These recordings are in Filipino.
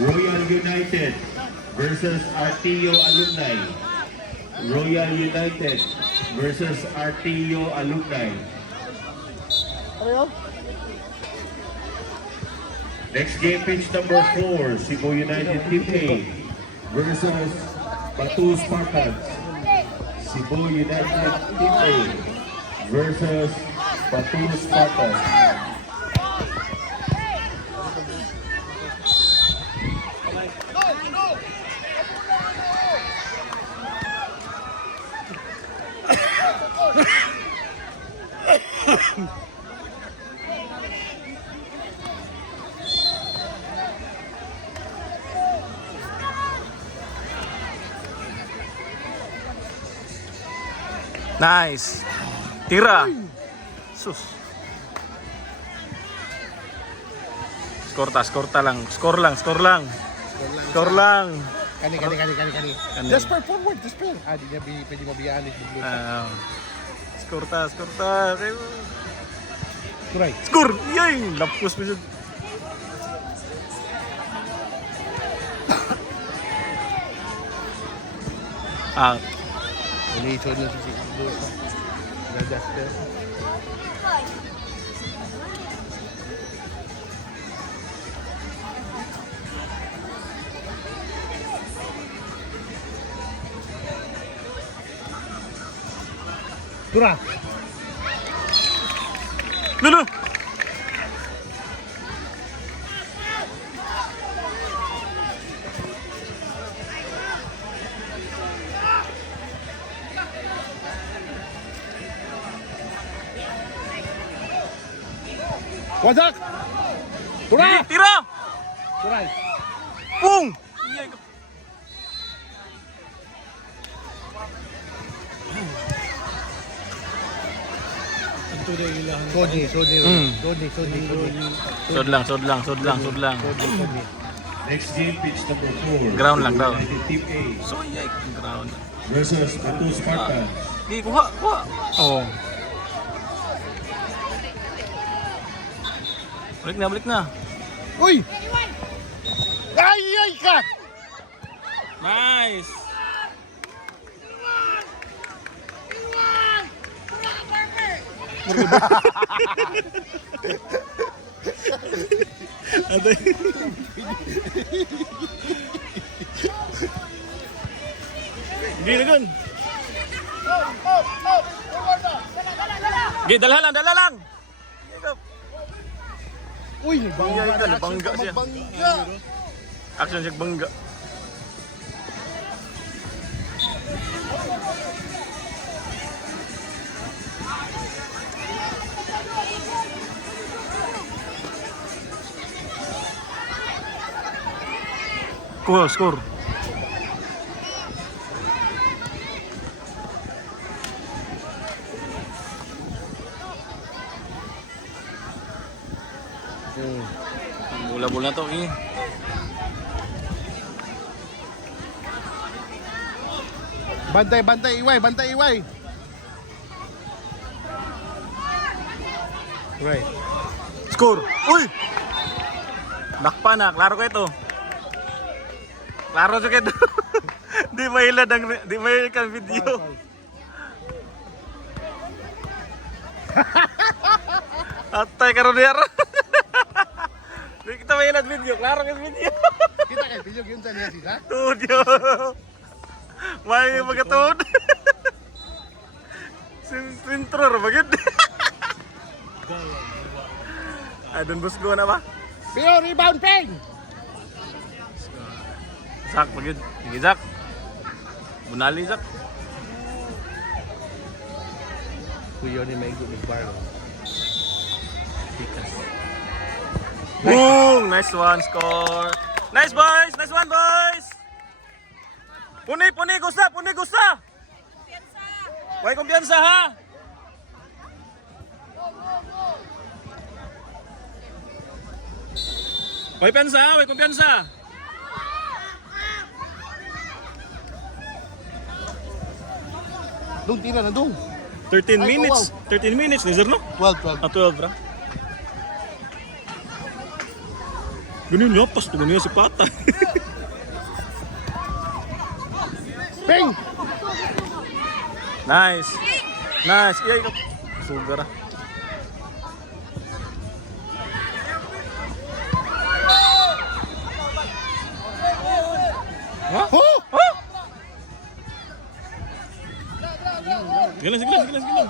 Royal United versus RTO Alumni. Royal United versus RTO Alumni. Next game, pitch number 4, Cebu United Team A versus Batu Spartans. Cebu United Team A versus Batu Spartans. Nice. Tira. Sus. Score lang. Score lang. Kani. Just per forward, just per. Di niya pwede mabiyaan ito. Score ta. Right. Score! Yay! Lapos mo siya. Ini-issue na si Luis. Nadaster. Tura. Lulu! Wajak. Tura. Tira! Turay. Pung! Sodni. Sod lang. Next game, pitch number 4. Ground lang, ground. United Team A So, yay! Ground. versus Batu Spartans. Di, kuha. Oh. Balik na. Uy! Ay ka! Nice! Hindi na gun. Dala lang. Uy, Bangga siya. Action siya bangga. Score. Bola-bola na to eh. Bantay, iway. Right. Score. Uy! Nakpa na, klaro ko ito. Klaro siya ito. Di mahilad ang video. Atay karon diya. Di kita mahilad video, klaro ka video. Kita kayo, video yun sa niya sila. Studio. May magatuod. Sintror bagid. Adon busgo na ba? Pero rebound peng! Zak bagid. Sige Zak. Bunali Zak. Kuyo ni may good bar. Boom! Nice one, score. Nice boys! Nice one boys! Puni, gusta! Way kumpiyansa ha! Way kumpiyansa! Dong, tira na dong. 13 Ay, minutes. 13 minutes ni Sir no? 12. 12 ra. Ganun niya, pas tugon niya si Pata. Ping! Nice. Nice. Iya, ikaw. Sugar ah. Huh? Oh! Sige lang, sige lang, sige lang, sige lang.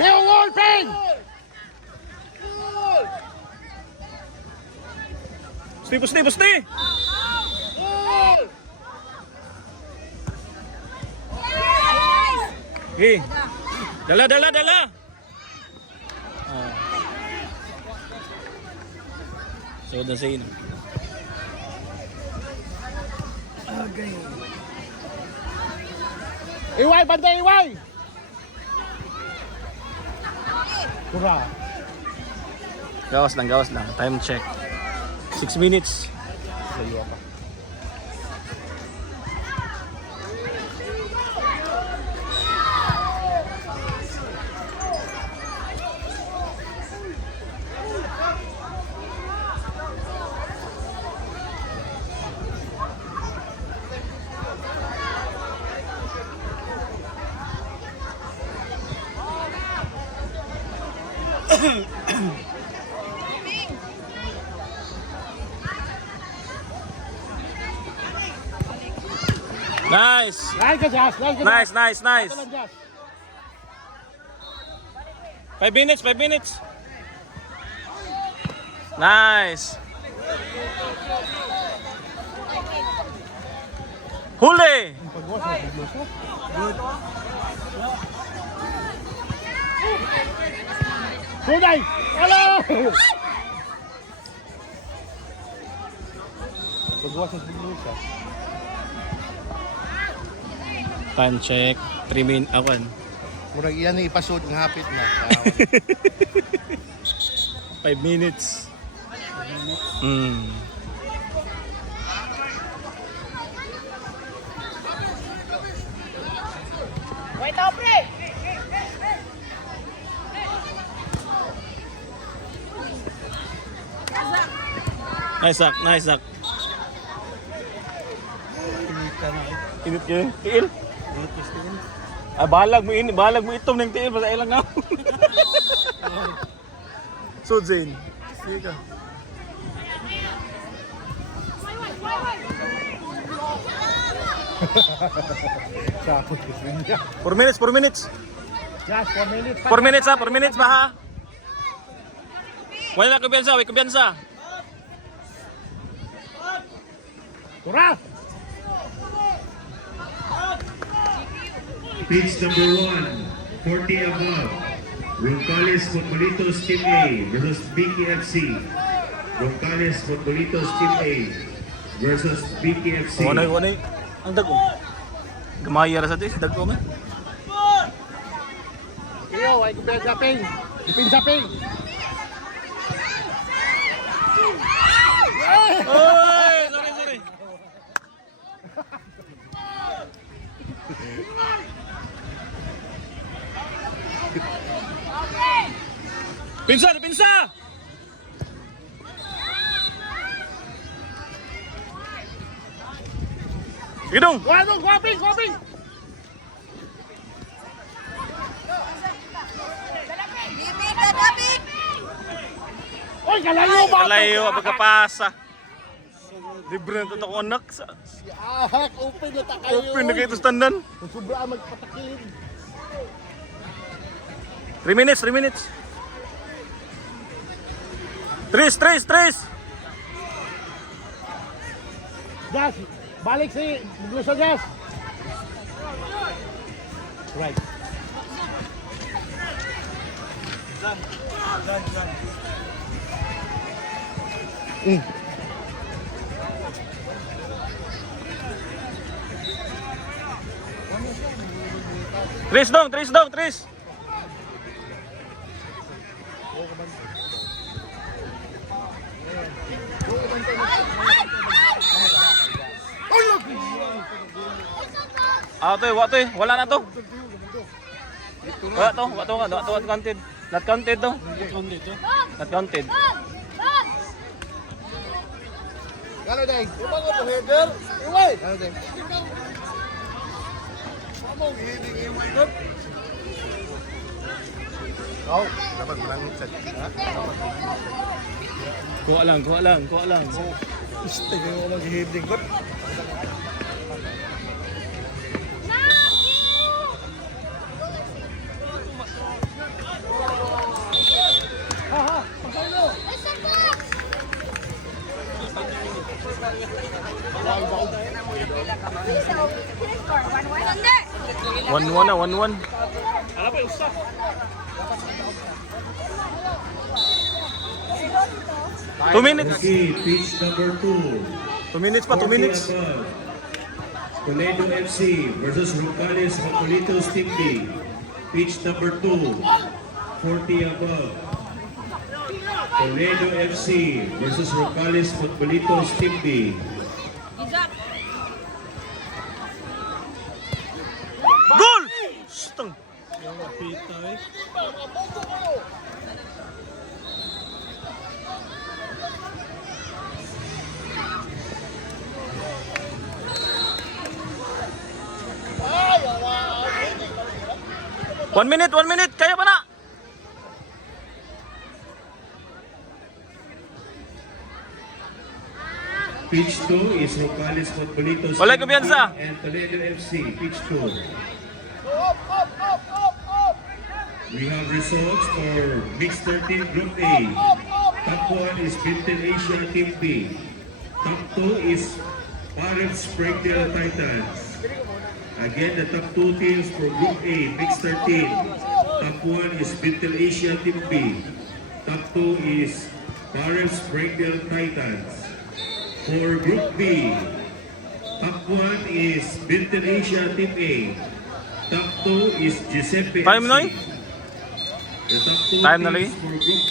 Ping wall, Ping! Pusti, pusti, pusti! Hey, dala, dala, dala! So, the same. Iway, bantay, iway! Kura. Gawas lang, gawas lang. Time check. 6 minutes. Layo ka. Nice! Lahat ka, Jas. Lahat ka, Nice, nice, nice. Jas. Jas. 5 minutes, 5 minutes. Nice. Huli! Pagwas na, pagwas na. Suday! Hello! Pagwas na, pagwas na. Time check. 3 minutes. Awan. Murag iyan na ipasod ng hapit na. 5 minutes. Mm. Wait up, pre! Nice sack, nice sack. Init kayo? Tiil? Ay, balag mo ini, balag mo itom ng tiil, basta ilang nga. So, Zane. Sige ka. Sakot kasi niya. 4 minutes, 4 minutes. Jas, 4 minutes. 4 minutes ha, 4 minutes ba ha? Wala na kumpiyansa, may kumpiyansa. Kura! Pitch number 1, 40 above. Roncales Futbolitos Team A versus BKFC. Roncales Futbolitos Team A versus BKFC. Wanay, wanay. Ang dago. Gamaya ra sa tis, dago nga. Iyo, ay kumpiyan sa Ping. Ipin sa Ping. Oy, sorry, sorry. Pinsa, pinsa! Gidong! Ano, guwaping, guwaping! Bibig na dabig! Oy, kalayo ba? Kalayo, pagkapasa. Libre na ito ko anak. Ahak, open na ta kayo. Open na kayo ito standan. Sobra magpatakid. 3 minutes, 3 minutes. Tris, Tris, Tris! Jas, balik si Blusa Jas. Right. Tris dong, Tris dong, Tris! Ah, to, wala na to. Wala to, not counted. Not counted to. Not counted. Gano'n day? Umang ko header. Iway. Gano'n day? Among hiding good. Oh, dapat malangit sa. Kuha lang. Gusto ko lang hiding good. One na, 1-1. 2 minutes. Okay, pitch number 2. 2 minutes pa, 2 minutes. Toledo FC versus Roncales Mapolitos Team B. Pitch number 2. 40 above. Toledo FC versus Roncales Mapolitos Team B. Goal! Stang. One minute. Kaya pa na. Pitch 2 is Roncales Mapolitos Wala Team B kumpiyansa. and Toledo FC. Pitch 2. We have results for Mixed 13 Group A. Top 1 is Bintel Asia Team B. Top 2 is Parent Springdale Titans. Again, the top 2 teams for Group A, Mixed 13. Top 1 is Bintel Asia Team B. Top 2 is Parent Springdale Titans. For Group B, top 1 is Bintel Asia Team A. Top 2 is Giuseppe Time, FC. Noy? The top 2 Time na teams lagi? for Group